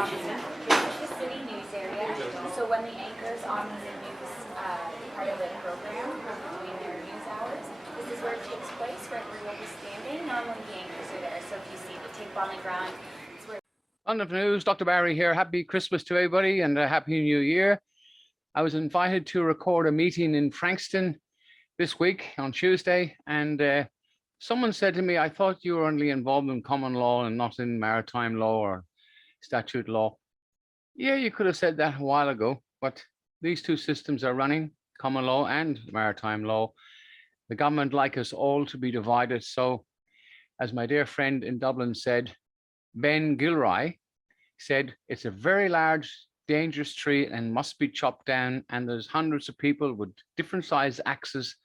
This is the city news area. So when the anchors on the news part of the program are doing their news hours, this is where it takes place, right where you'll be standing. Normally the anchors are there, so if you see the tape on the ground, it's where. London News, Dr. Barry here. Happy Christmas to everybody and a Happy New Year. I was invited to record a meeting in Frankston this week on Tuesday, and someone said to me, I thought you were only involved in common law and not in maritime law or statute law. Yeah, you could have said that a while ago, but these two systems are running, common law and maritime law. The government like us all to be divided. So as my dear friend in Dublin said, Ben Gilroy said, it's a very large, dangerous tree and must be chopped down. And there's hundreds of people with different size axes,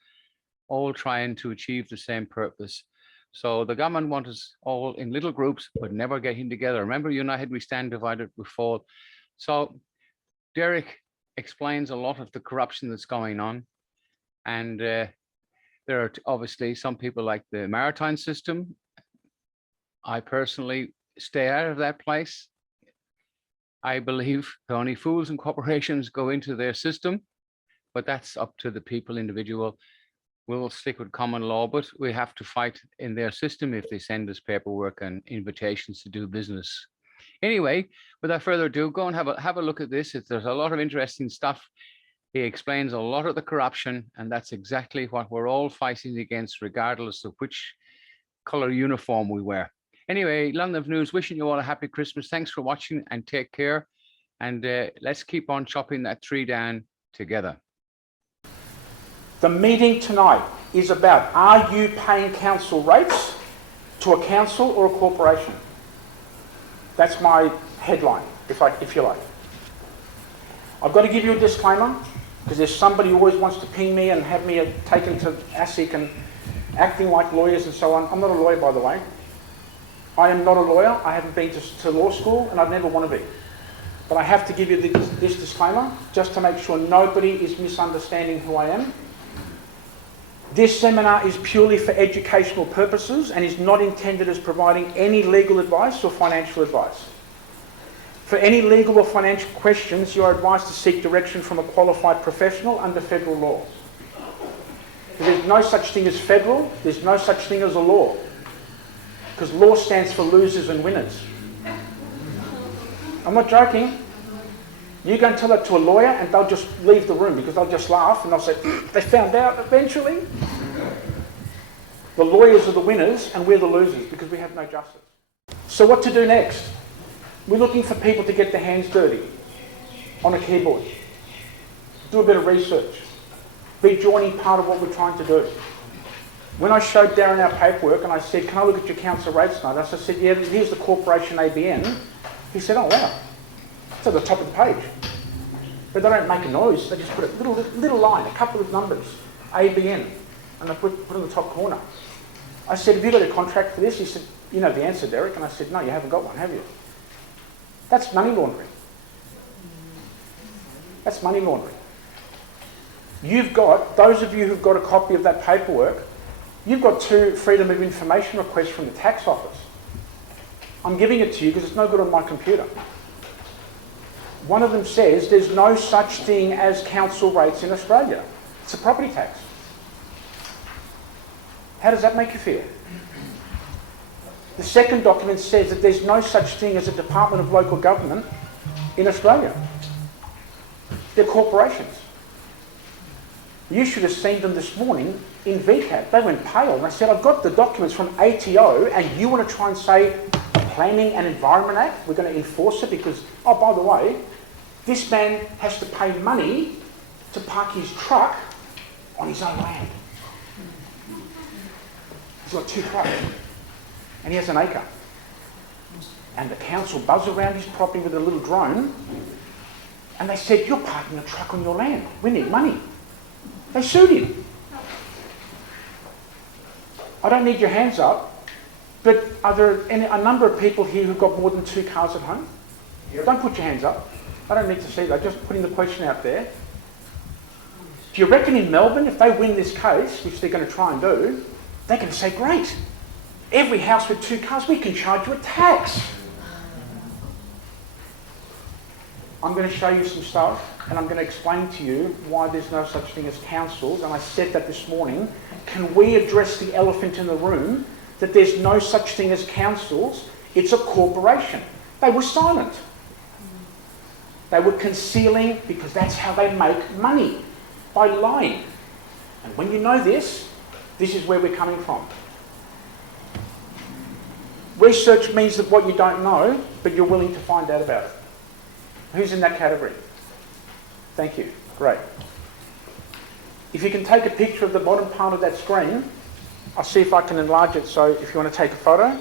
all trying to achieve the same purpose. So the government wants us all in little groups, but never getting together. Remember, united we stand, divided we fall. So Derek explains a lot of the corruption that's going on. And there are obviously some people like the maritime system. I personally stay out of that place. I believe only fools and corporations go into their system, but that's up to the people, individual. We'll stick with common law, but we have to fight in their system if they send us paperwork and invitations to do business. Anyway, without further ado, go and have a look at this. There's a lot of interesting stuff. He explains a lot of the corruption, and that's exactly what we're all fighting against, regardless of which color uniform we wear. Anyway, London News, wishing you all a happy Christmas. Thanks for watching and take care. And let's keep on chopping that tree down together. The meeting tonight is about, are you paying council rates to a council or a corporation? That's my headline, if you like. I've got to give you a disclaimer, because there's somebody who always wants to ping me and have me taken to ASIC and acting like lawyers and so on. I'm not a lawyer, by the way. I am not a lawyer. I haven't been to law school, and I'd never want to be. But I have to give you this disclaimer, just to make sure nobody is misunderstanding who I am. This seminar is purely for educational purposes and is not intended as providing any legal advice or financial advice. For any legal or financial questions, you are advised to seek direction from a qualified professional under federal law. There's no such thing as federal, there's no such thing as a law. Because law stands for losers and winners. I'm not joking. You go and tell that to a lawyer and they'll just leave the room because they'll just laugh and they'll say, they found out eventually. The lawyers are the winners and we're the losers because we have no justice. So what to do next? We're looking for people to get their hands dirty on a keyboard. Do a bit of research. Be joining part of what we're trying to do. When I showed Darren our paperwork and I said, can I look at your council rates notice? I said, yeah, here's the corporation ABN. He said, oh wow, it's at the top of the page. But they don't make a noise, they just put a little line, a couple of numbers, ABN, and they put it in the top corner. I said, have you got a contract for this? He said, you know the answer, Derek. And I said, no, you haven't got one, have you? That's money laundering. That's money laundering. You've got, those of you who've got a copy of that paperwork, you've got 2 Freedom of Information requests from the tax office. I'm giving it to you because it's no good on my computer. One of them says there's no such thing as council rates in Australia. It's a property tax. How does that make you feel? The second document says that there's no such thing as a Department of Local Government in Australia. They're corporations. You should have seen them this morning in VCAT. They went pale and I said, I've got the documents from ATO and you want to try and say the Planning and Environment Act, we're going to enforce it because, oh, by the way, this man has to pay money to park his truck on his own land. He's got 2 trucks and he has an acre. And the council buzz around his property with a little drone and they said, you're parking a truck on your land. We need money. They sued him. I don't need your hands up, but are there a number of people here who've got more than 2 cars at home? Yep. Don't put your hands up. I don't need to see that. Just putting the question out there. Do you reckon in Melbourne, if they win this case, which they're going to try and do, they can say, great, every house with 2 cars, we can charge you a tax. I'm going to show you some stuff and I'm going to explain to you why there's no such thing as councils. And I said that this morning. Can we address the elephant in the room that there's no such thing as councils? It's a corporation. They were silent. They were concealing because that's how they make money, by lying. And when you know this, this is where we're coming from. Research means that what you don't know, but you're willing to find out about it. Who's in that category? Thank you. Great. If you can take a picture of the bottom part of that screen, I'll see if I can enlarge it, so if you want to take a photo.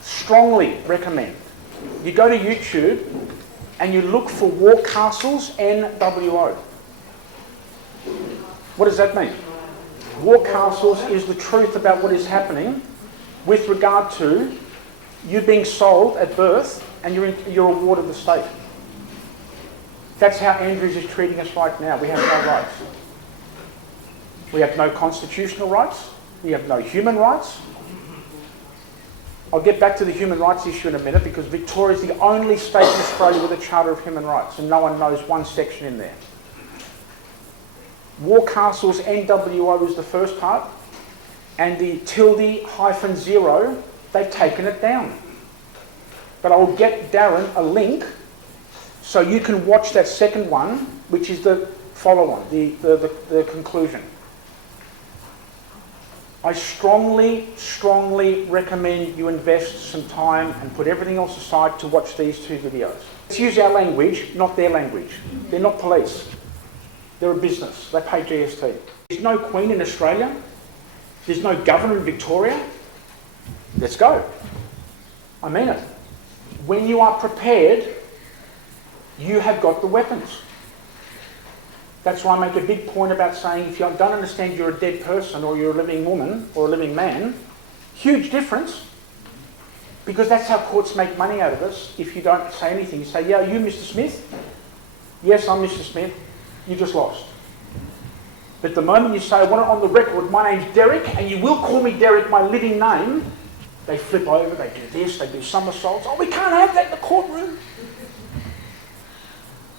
Strongly recommend. You go to YouTube and you look for War Castles NWO. What does that mean? War Castles is the truth about what is happening with regard to you being sold at birth and you're a ward of the state. That's how Andrews is treating us right now. We have no rights. We have no constitutional rights. We have no human rights. I'll get back to the human rights issue in a minute because Victoria is the only state in Australia with a Charter of Human Rights and no one knows one section in there. War Castles NWO is the first part and the ~0, they've taken it down. But I'll get Darren a link so you can watch that second one, which is the follow-on, the conclusion. I strongly, strongly recommend you invest some time and put everything else aside to watch these two videos. Let's use our language, not their language. They're not police. They're a business. They pay GST. There's no Queen in Australia. There's no governor in Victoria. Let's go. I mean it. When you are prepared, you have got the weapons. That's why I make a big point about saying if you don't understand you're a dead person or you're a living woman or a living man, huge difference. Because that's how courts make money out of us. If you don't say anything, you say, yeah, are you Mr. Smith? Yes, I'm Mr. Smith. You just lost. But the moment you say, I want it on the record, my name's Derek, and you will call me Derek, my living name, they flip over, they do this, they do somersaults. Oh, we can't have that in the courtroom.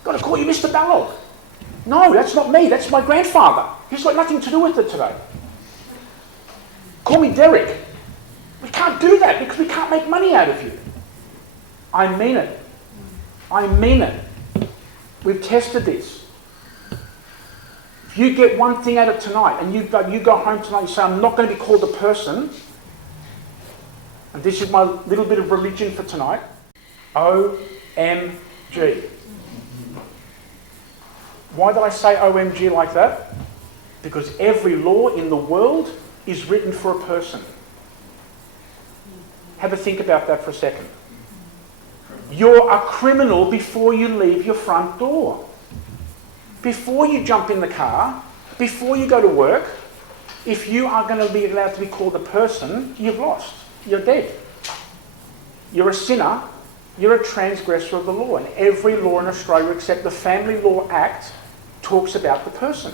Got to call you Mr. Ballog. No, that's not me. That's my grandfather. He's got nothing to do with it today. Call me Derek. We can't do that because we can't make money out of you. I mean it. I mean it. We've tested this. If you get one thing out of tonight and you go home tonight and say, I'm not going to be called a person, and this is my little bit of religion for tonight, OMG. Why did I say OMG like that? Because every law in the world is written for a person. Have a think about that for a second. You're a criminal before you leave your front door. Before you jump in the car, before you go to work, if you are going to be allowed to be called a person, you've lost. You're dead. You're a sinner. You're a transgressor of the law. And every law in Australia except the Family Law Act talks about the person.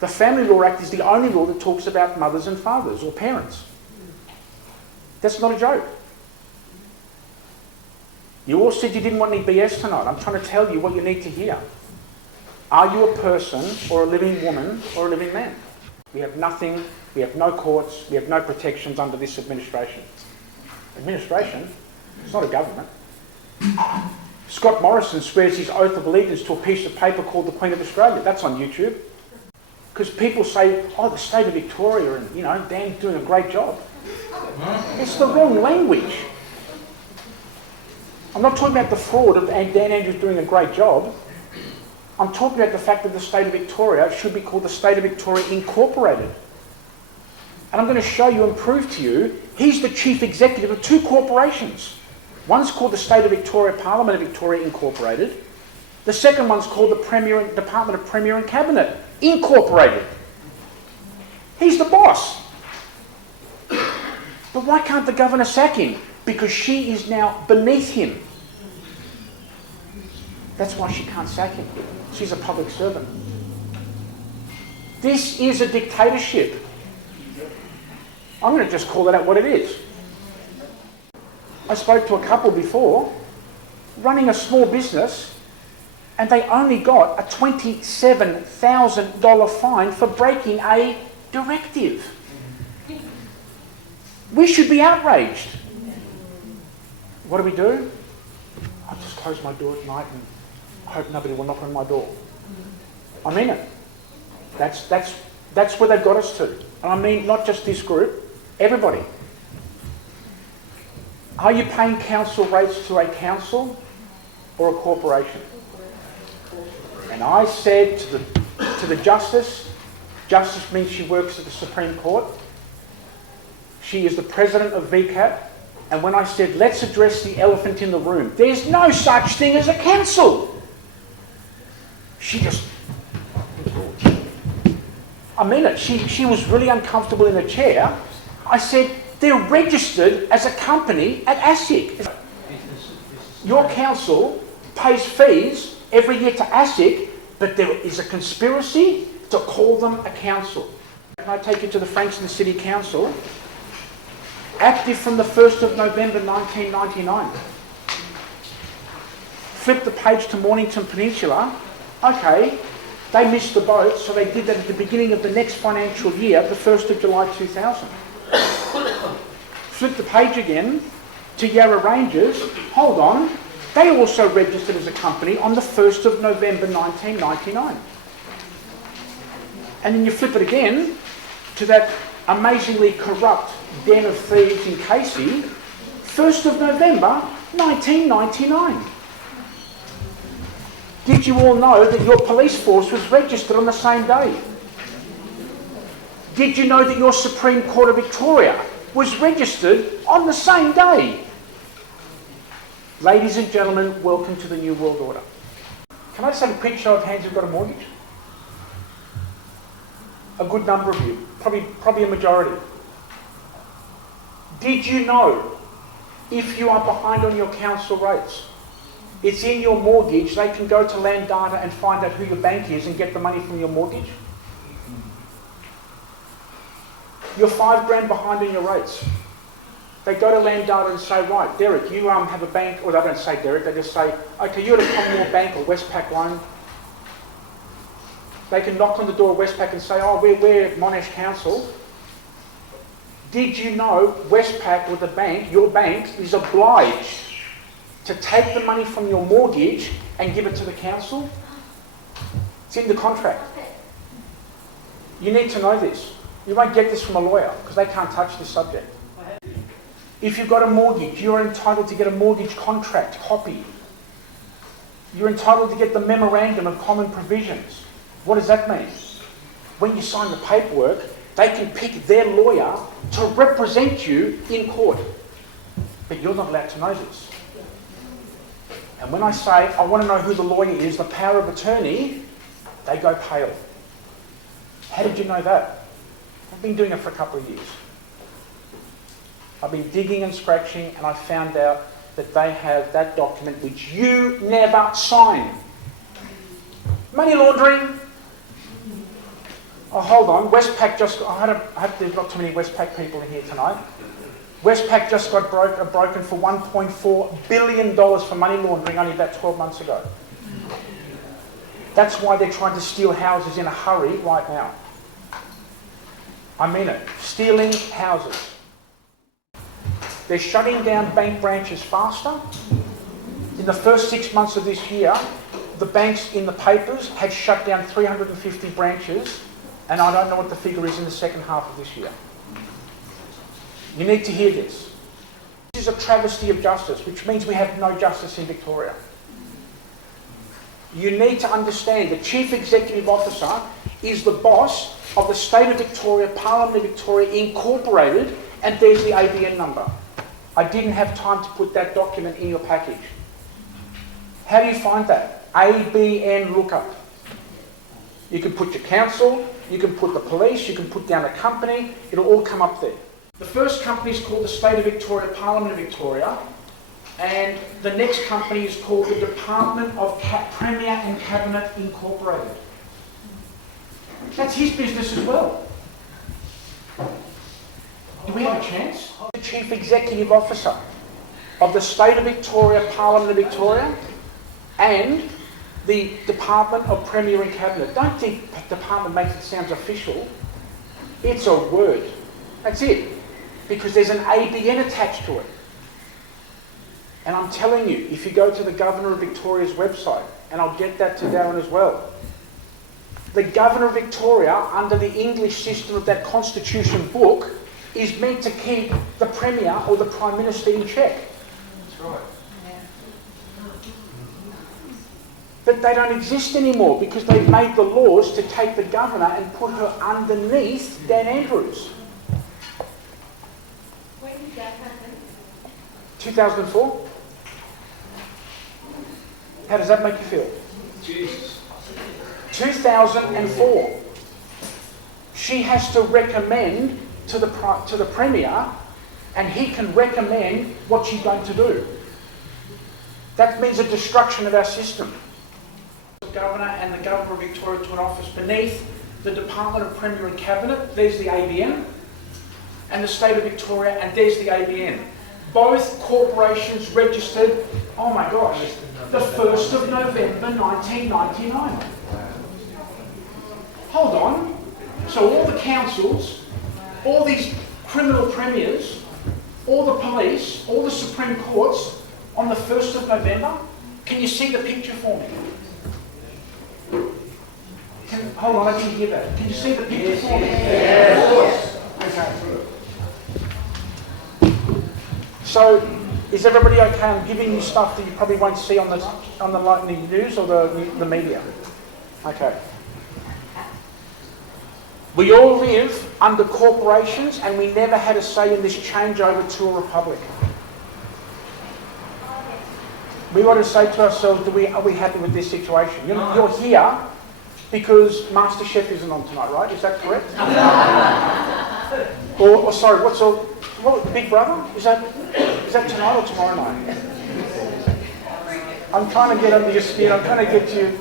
The Family Law Act is the only law that talks about mothers and fathers or parents. That's not a joke. You all said you didn't want any BS tonight. I'm trying to tell you what you need to hear. Are you a person or a living woman or a living man? We have nothing, we have no courts, we have no protections under this administration. Administration? It's not a government. Scott Morrison swears his oath of allegiance to a piece of paper called the Queen of Australia. That's on YouTube. Because people say, oh, the state of Victoria and, you know, Dan's doing a great job. It's the wrong language. I'm not talking about the fraud of Dan Andrews doing a great job. I'm talking about the fact that the state of Victoria should be called the State of Victoria Incorporated. And I'm going to show you and prove to you, he's the chief executive of two corporations. One's called the State of Victoria Parliament of Victoria Incorporated. The second one's called the Department of Premier and Cabinet Incorporated. He's the boss. But why can't the governor sack him? Because she is now beneath him. That's why she can't sack him. She's a public servant. This is a dictatorship. I'm going to just call it out what it is. I spoke to a couple before running a small business, and they only got a $27,000 fine for breaking a directive. We should be outraged. What do? I just close my door at night and hope nobody will knock on my door. I mean it. That's where they've got us to. And I mean not just this group, everybody. Are you paying council rates to a council or a corporation? And I said to the Justice means she works at the Supreme Court. She is the president of VCAT. And when I said, let's address the elephant in the room, there's no such thing as a council. She just... I mean it. She was really uncomfortable in her chair. I said, they're registered as a company at ASIC. Your council pays fees every year to ASIC, but there is a conspiracy to call them a council. Can I take you to the Frankston City Council? Active from the 1st of November 1999. Flip the page to Mornington Peninsula. Okay, they missed the boat, so they did that at the beginning of the next financial year, the 1st of July 2000. Flip the page again to Yarra Rangers. Hold on, they also registered as a company on the 1st of November 1999. And then you flip it again to that amazingly corrupt den of thieves in Casey, 1st of November 1999. Did you all know that your police force was registered on the same day? Did you know that your Supreme Court of Victoria was registered on the same day? Ladies and gentlemen, welcome to the New World Order. Can I just have a quick show of hands who've got a mortgage? A good number of you, probably a majority. Did you know if you are behind on your council rates, it's in your mortgage, they can go to Land Data and find out who your bank is and get the money from your mortgage? You're $5,000 behind on your rates. They go to Land Data and say, right, Derek, you have a bank, or they don't say Derek, they just say, okay, you're at a Commonwealth Bank or Westpac loan. They can knock on the door of Westpac and say, oh, we're Monash Council. Did you know Westpac or the bank, your bank, is obliged to take the money from your mortgage and give it to the council? It's in the contract. You need to know this. You won't get this from a lawyer because they can't touch this subject. If you've got a mortgage, you're entitled to get a mortgage contract copy. You're entitled to get the Memorandum of Common Provisions. What does that mean? When you sign the paperwork, they can pick their lawyer to represent you in court. But you're not allowed to know this. And when I say, I want to know who the lawyer is, the power of attorney, they go pale. How did you know that? I've been doing it for a couple of years. I've been digging and scratching, and I found out that they have that document which you never sign. Money laundering. Oh, hold on. Westpac just... I hope there's not too many Westpac people in here tonight. Westpac just got broken for $1.4 billion for money laundering only about 12 months ago. That's why they're trying to steal houses in a hurry right now. I mean it. Stealing houses. They're shutting down bank branches faster. In the first 6 months of this year, the banks in the papers had shut down 350 branches, and I don't know what the figure is in the second half of this year. You need to hear this. This is a travesty of justice, which means we have no justice in Victoria. You need to understand the Chief Executive Officer is the boss of the State of Victoria, Parliament of Victoria Incorporated, and there's the ABN number. I didn't have time to put that document in your package. How do you find that? ABN lookup. You can put your council, you can put the police, you can put down a company, it'll all come up there. The first company is called the State of Victoria, Parliament of Victoria, and the next company is called the Department of Premier and Cabinet Incorporated. That's his business as well. Do we have a chance? The Chief Executive Officer. of the State of Victoria, Parliament of Victoria, and the Department of Premier and Cabinet. Don't think department makes it sound official. It's a word. That's it. Because there's an ABN attached to it. And I'm telling you, if you go to the Governor of Victoria's website, and I'll get that to Darren as well, the Governor of Victoria, under the English system of that Constitution book, is meant to keep the Premier or the Prime Minister in check. That's right. But they don't exist anymore because they've made the laws to take the Governor and put her underneath Dan Andrews. When did that happen? 2004? How does that make you feel? Jesus. 2004. She has to recommend to the Premier, and he can recommend what she's going to do. That means a destruction of our system. The Governor and the Governor of Victoria to an office beneath the Department of Premier and Cabinet. There's the ABN. And the State of Victoria, and there's the ABN. Both corporations registered, oh my gosh, the 1st of November 1999. Hold on. So all the councils, all these criminal premiers, all the police, all the Supreme Courts on the 1st of November, can you see the picture for me? Hold on, I didn't hear that. Can you see the picture for me? Yes. Okay. So, is everybody okay? I'm giving you stuff that you probably won't see on the news or the media. Okay. We all live under corporations, and we never had a say in this changeover to a republic. We got to say to ourselves, are we happy with this situation? You're here because MasterChef isn't on tonight, right? Is that correct? or sorry, what, Big Brother? Is that tonight or tomorrow night? I'm trying to get under your skin. I'm trying to get you.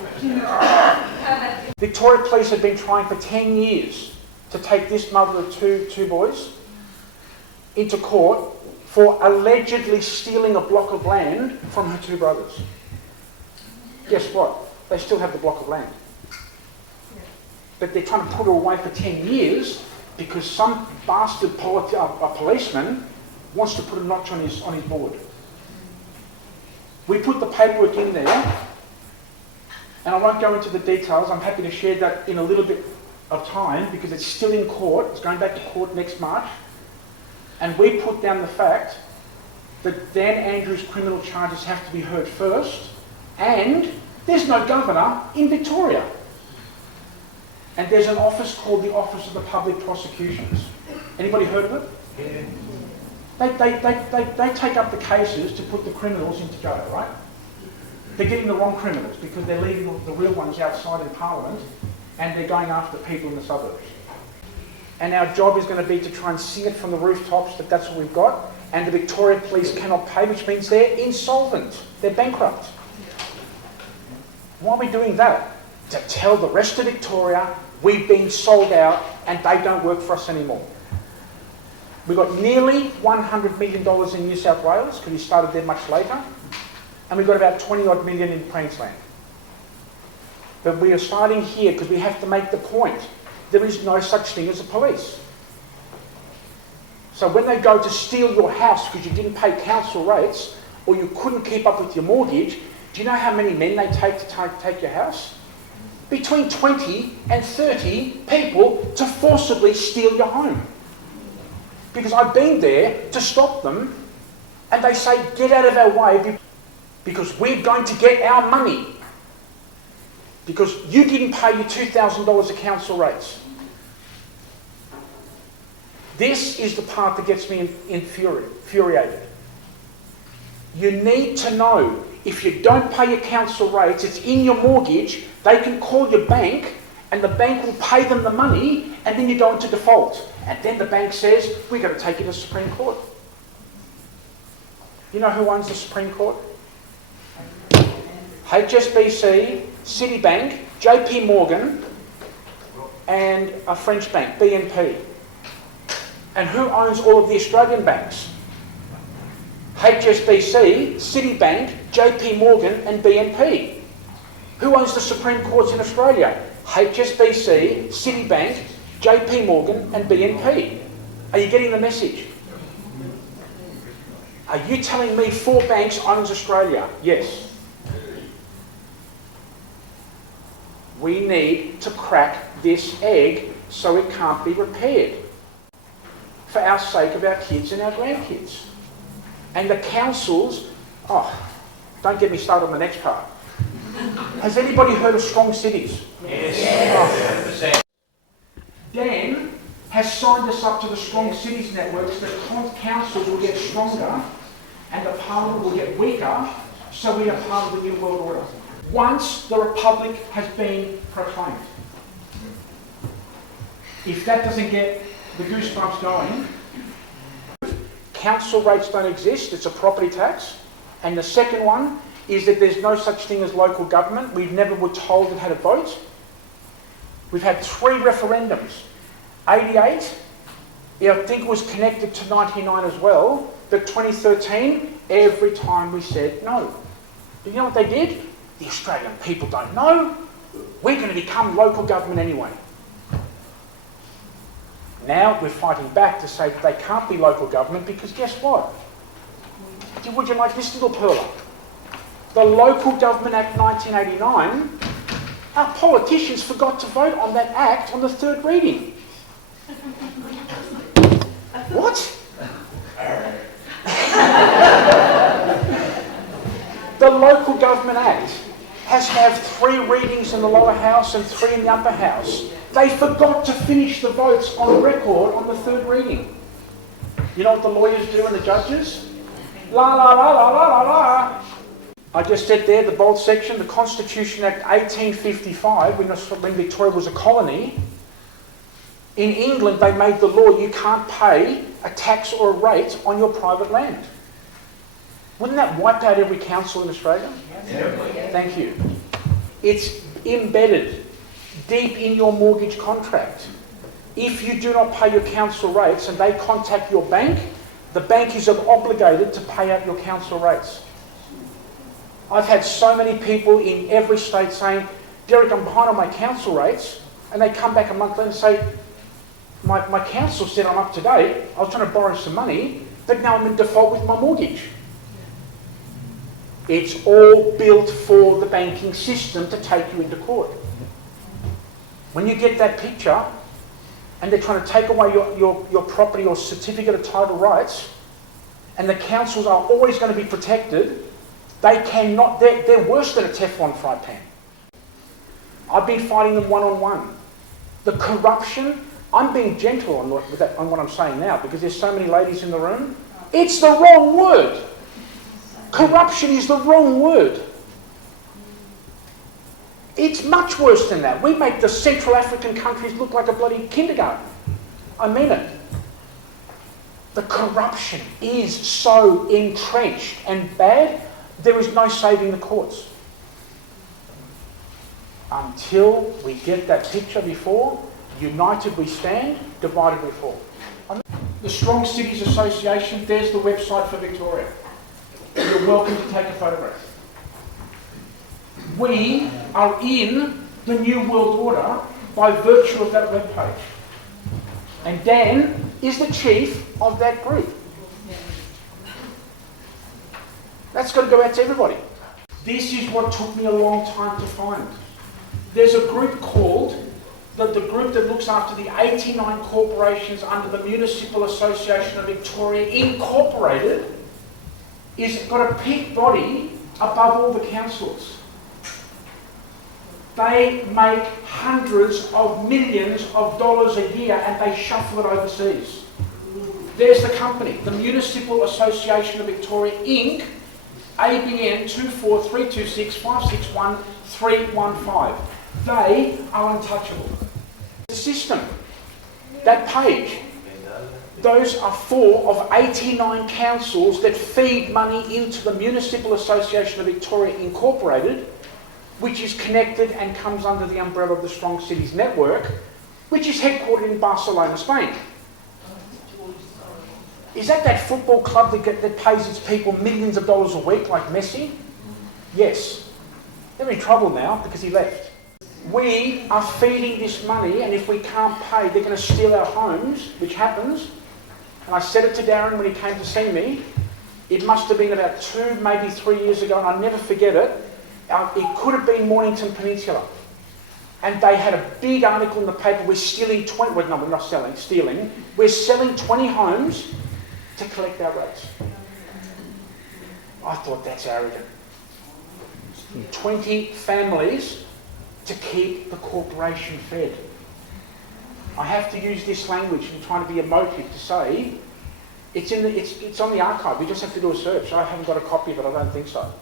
Victoria Police have been trying for 10 years to take this mother of two boys into court for allegedly stealing a block of land from her 2 brothers. Guess what? They still have the block of land. But they're trying to put her away for 10 years because some bastard policeman wants to put a notch on his board. We put the paperwork in there, and I won't go into the details. I'm happy to share that in a little bit of time because it's still in court. It's going back to court next March. And we put down the fact that Dan Andrews' criminal charges have to be heard first, and there's no governor in Victoria. And there's an office called the Office of the Public Prosecutions. Anybody heard of it? Yeah. They take up the cases to put the criminals into jail, right? They're getting the wrong criminals because they're leaving the real ones outside in Parliament, and they're going after people in the suburbs. And our job is going to be to try and sing it from the rooftops that that's what we've got, and the Victoria Police cannot pay, which means they're insolvent. They're bankrupt. Why are we doing that? To tell the rest of Victoria we've been sold out and they don't work for us anymore. We've got nearly $100 million in New South Wales, because we started there much later, and we've got about 20 odd million in Queensland. But we are starting here because we have to make the point. There is no such thing as a police. So when they go to steal your house because you didn't pay council rates or you couldn't keep up with your mortgage, do you know how many men they take to take your house? Between 20 and 30 people to forcibly steal your home. Because I've been there to stop them, and they say, get out of our way because we're going to get our money. Because you didn't pay your $2,000 of council rates. This is the part that gets me infuriated. You need to know, if you don't pay your council rates, it's in your mortgage, they can call your bank and the bank will pay them the money, and then you go into default. And then the bank says, we're going to take you to the Supreme Court. You know who owns the Supreme Court? HSBC, Citibank, JP Morgan, and a French bank, BNP. And who owns all of the Australian banks? HSBC, Citibank, JP Morgan and BNP. Who owns the Supreme Courts in Australia? HSBC, Citibank, JP Morgan and BNP. Are you getting the message? Are you telling me 4 banks owns Australia? Yes. We need to crack this egg so it can't be repaired. For our sake of our kids and our grandkids. And the councils, don't get me started on the next part. Has anybody heard of strong cities? Yes. Dan has signed us up to the Strong Cities Network so that councils will get stronger and the parliament will get weaker, so we are part of the New World Order. Once the Republic has been proclaimed. If that doesn't get the goosebumps going, council rates don't exist, it's a property tax. And the second one is that there's no such thing as local government. We never were told it had a vote. We've had 3 referendums. 88, I think it was connected to 99 as well, but 2013, every time we said no. But you know what they did? The Australian people don't know. We're going to become local government anyway. Now we're fighting back to say that they can't be local government because guess what? Would you like this little perler? The Local Government Act 1989, our politicians forgot to vote on that act on the 3rd reading. What? The Local Government Act has to have 3 readings in the lower house and 3 in the upper house. They forgot to finish the votes on record on the 3rd reading. You know what the lawyers do and the judges? La la la la la la la. I just said there, the bold section, the Constitution Act 1855, when Victoria was a colony, in England they made the law you can't pay a tax or a rate on your private land. Wouldn't that wipe out every council in Australia? Yeah. Thank you. It's embedded deep in your mortgage contract. If you do not pay your council rates and they contact your bank, the bank is obligated to pay out your council rates. I've had so many people in every state saying, Derek, I'm behind on my council rates, and they come back a month later and say, my council said I'm up to date, I was trying to borrow some money, but now I'm in default with my mortgage. It's all built for the banking system to take you into court. When you get that picture, and they're trying to take away your property or certificate of title rights, and the councils are always going to be protected, they're worse than a Teflon fry pan. I've been fighting them one-on-one. The corruption, I'm being gentle on what I'm saying now because there's so many ladies in the room. It's the wrong word. Corruption is the wrong word. It's much worse than that. We make the Central African countries look like a bloody kindergarten. I mean it. The corruption is so entrenched and bad, there is no saving the courts. Until we get that picture before, united we stand, divided we fall. The Strong Cities Association, there's the website for Victoria. You're welcome to take a photograph. We are in the New World Order by virtue of that webpage. And Dan is the chief of that group. That's got to go out to everybody. This is what took me a long time to find. There's a group called, the group that looks after the 89 corporations under the Municipal Association of Victoria Incorporated, is got a peak body above all the councils. They make hundreds of millions of dollars a year and they shuffle it overseas. There's the company, the Municipal Association of Victoria Inc., ABN 24326561315. They are untouchable. The system, that page, those are 4 of 89 councils that feed money into the Municipal Association of Victoria Incorporated, which is connected and comes under the umbrella of the Strong Cities Network, which is headquartered in Barcelona, Spain. Is that football club that pays its people millions of dollars a week, like Messi? Yes. They're in trouble now because he left. We are feeding this money, and if we can't pay, they're going to steal our homes, which happens. And I said it to Darren when he came to see me. It must have been about 2, maybe 3 years ago, and I'll never forget it. It could have been Mornington Peninsula. And they had a big article in the paper, we're stealing 20, well, no, we're not selling, stealing. We're selling 20 homes to collect our rates. I thought that's arrogant. 20 families to keep the corporation fed. I have to use this language and trying to be emotive to say, it's on the archive, we just have to do a search. I haven't got a copy of it, I don't think so.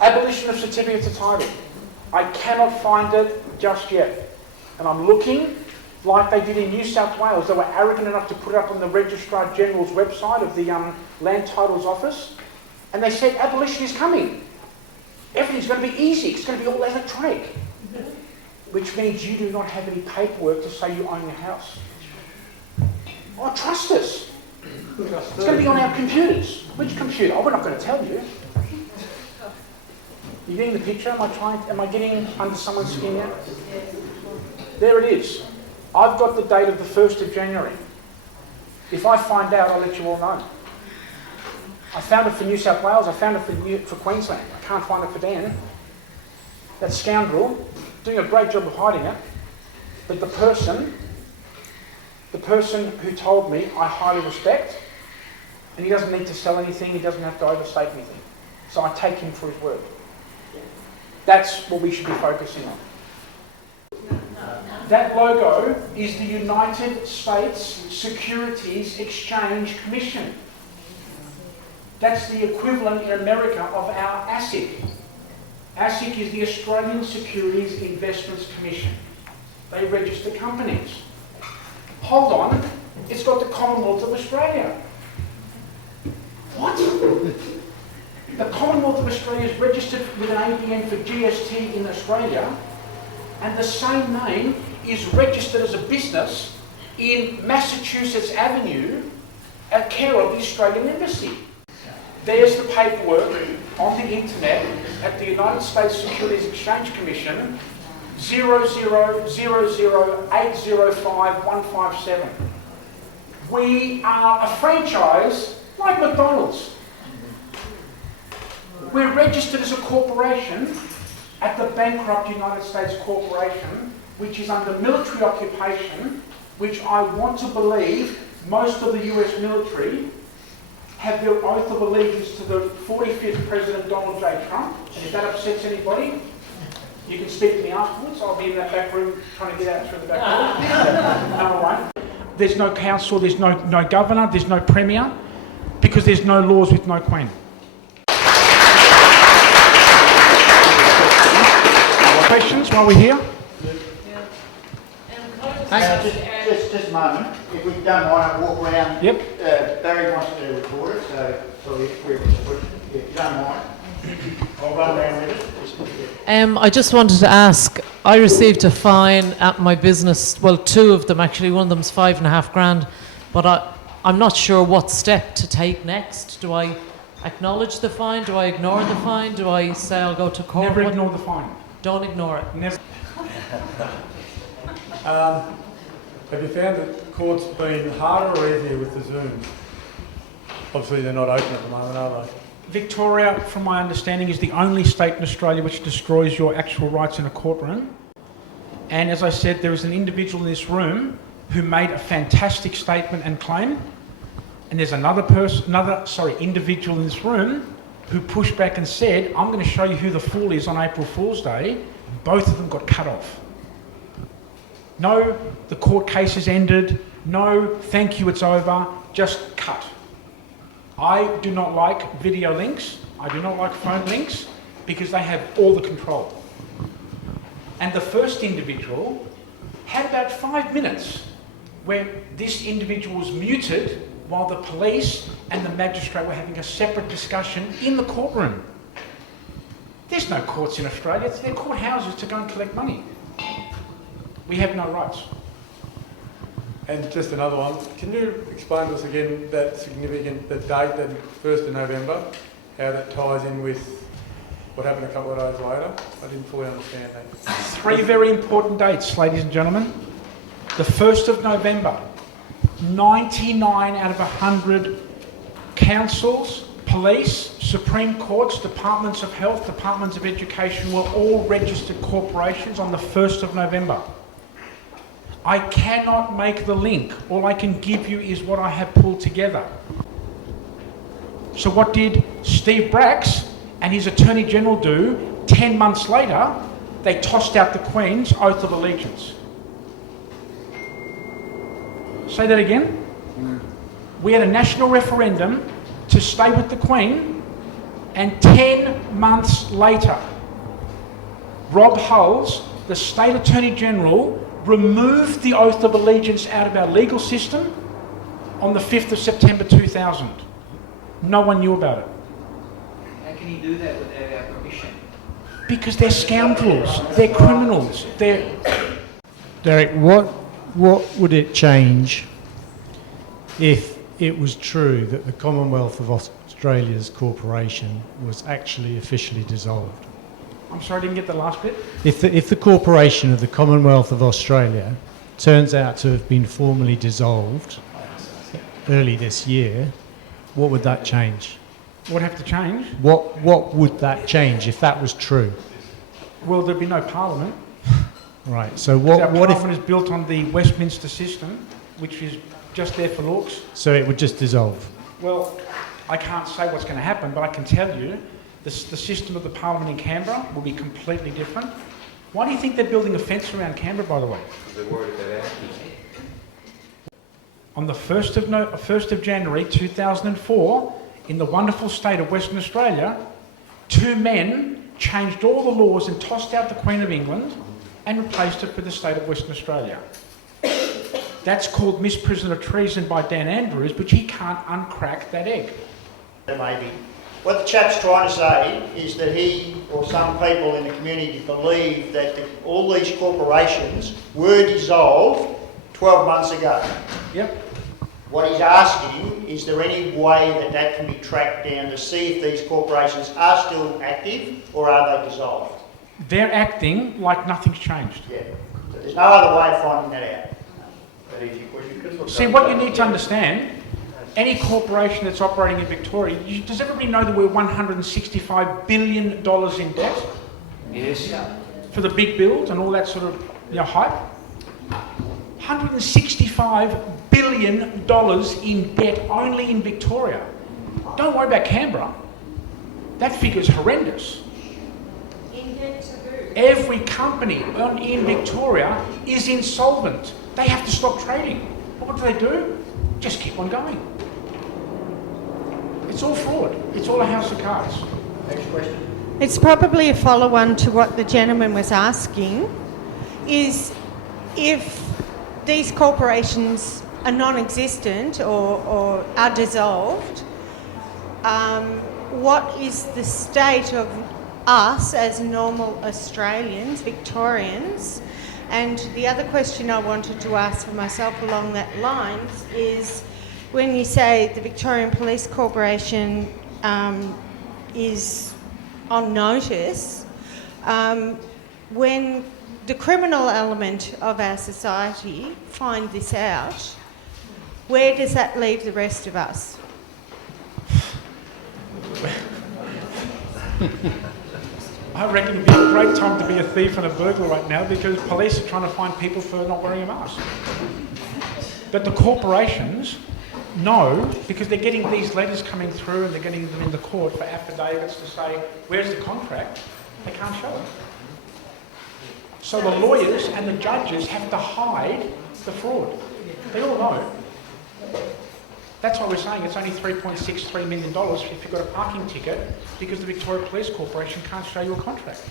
Abolition of certificates of title. I cannot find it just yet. And I'm looking, like they did in New South Wales. They were arrogant enough to put it up on the Registrar General's website of the Land Titles Office. And they said, abolition is coming. Everything's going to be easy. It's going to be all electronic. Which means you do not have any paperwork to say you own your house. Oh, trust us. It's going to be on our computers. Which computer? Oh, we're not going to tell you. You getting the picture? Am I getting under someone's skin now? There it is. I've got the date of the 1st of January. If I find out, I'll let you all know. I found it for New South Wales. I found it for Queensland. I can't find it for Dan. That scoundrel, doing a great job of hiding it. But the person who told me, I highly respect, and he doesn't need to sell anything. He doesn't have to overstate anything. So I take him for his word. That's what we should be focusing on. That logo is the United States Securities Exchange Commission. That's the equivalent in America of our ASIC. ASIC is the Australian Securities Investments Commission. They register companies. Hold on, it's got the Commonwealth of Australia. What? The Commonwealth of Australia is registered with an ABN for GST in Australia, and the same name is registered as a business in Massachusetts Avenue at care of the Australian Embassy. There's the paperwork on the internet at the United States Securities Exchange Commission, 0000805157. We are a franchise like McDonald's. We're registered as a corporation at the bankrupt United States Corporation, which is under military occupation, which I want to believe most of the US military have their oath of allegiance to the 45th President Donald J. Trump. And if that upsets anybody, you can speak to me afterwards. I'll be in that back room trying to get out through the back door. Number one. There's no council, there's no governor, there's no premier, because there's no laws with no queen. Questions while we're here? Just a moment. If we don't mind, I'll walk around. Yep. Barry wants to record it, so if you don't mind, I'll run around with it. I just wanted to ask, I received a fine at my business, well, 2 of them actually, one of them's $5,500, but I'm not sure what step to take next. Do I acknowledge the fine? Do I ignore the fine? Do I say I'll go to court? Never ignore the fine. Don't ignore it. Never. Have you found that courts have been harder or easier with the Zooms? Obviously they're not open at the moment, are they? Victoria, from my understanding, is the only state in Australia which destroys your actual rights in a courtroom. And as I said, there is an individual in this room who made a fantastic statement and claim. And there's another individual in this room who pushed back and said, I'm going to show you who the fool is on April Fool's Day. Both of them got cut off. No, the court case has ended. No, thank you, it's over. Just cut. I do not like video links. I do not like phone links because they have all the control. And the first individual had about 5 minutes where this individual was muted while the police and the magistrate were having a separate discussion in the courtroom. There's no courts in Australia. They're courthouses to go and collect money. We have no rights. And just another one, can you explain to us again that date, that 1st of November, how that ties in with what happened a couple of days later? I didn't fully understand that. 3 very important dates, ladies and gentlemen. The 1st of November, 99 out of 100 councils, police, Supreme Courts, Departments of Health, Departments of Education were all registered corporations on the 1st of November. I cannot make the link. All I can give you is what I have pulled together. So what did Steve Bracks and his Attorney General do 10 months later? They tossed out the Queen's oath of allegiance. Say that again. We had a national referendum to stay with the Queen, and 10 months later, Rob Hulls, the State Attorney General, removed the oath of allegiance out of our legal system on the 5th of September 2000. No one knew about it. How can you do that without our permission? Because they're scoundrels, they're criminals, they're... Derek, what would it change if it was true that the Commonwealth of Australia's corporation was actually officially dissolved? I'm sorry, I didn't get the last bit. If the corporation of the Commonwealth of Australia turns out to have been formally dissolved early this year, what would that change? What have to change? What would that change if that was true? Well, there'd be no parliament. Right, so Our what if... parliament is built on the Westminster system, which is just there for looks. So it would just dissolve? Well, I can't say what's going to happen, but I can tell you the system of the parliament in Canberra will be completely different. Why do you think they're building a fence around Canberra, by the way? Because they're worried about our On the 1st of January 2004, in the wonderful state of Western Australia, 2 men changed all the laws and tossed out the Queen of England and replaced it with the state of Western Australia. That's called misprision of treason by Dan Andrews, but he can't uncrack that egg. Maybe. What the chap's trying to say is that he or some people in the community believe that all these corporations were dissolved 12 months ago. Yep. What he's asking, is there any way that that can be tracked down to see if these corporations are still active or are they dissolved? They're acting like nothing's changed. Yeah. So there's no other way of finding that out. See, what you need to understand, any corporation that's operating in Victoria, does everybody know that we're $165 billion in debt? Yes. For the big build and all that sort of hype? $165 billion in debt only in Victoria. Don't worry about Canberra. That figure's horrendous. In debt to who? Every company in Victoria is insolvent. They have to stop trading. But what do? Just keep on going. It's all fraud. It's all a house of cards. Next question. It's probably a follow-on to what the gentleman was asking, is if these corporations are non-existent or are dissolved, what is the state of us as normal Australians, Victorians? And the other question I wanted to ask for myself along that lines is, when you say the Victorian Police Corporation is on notice, when the criminal element of our society find this out, where does that leave the rest of us? I reckon it'd be a great time to be a thief and a burglar right now, because police are trying to find people for not wearing a mask. But the corporations know, because they're getting these letters coming through and they're getting them in the court for affidavits to say, where's the contract? They can't show it. So the lawyers and the judges have to hide the fraud. They all know. That's why we're saying it's only $3.63 million if you've got a parking ticket, because the Victoria Police Corporation can't show you a contract.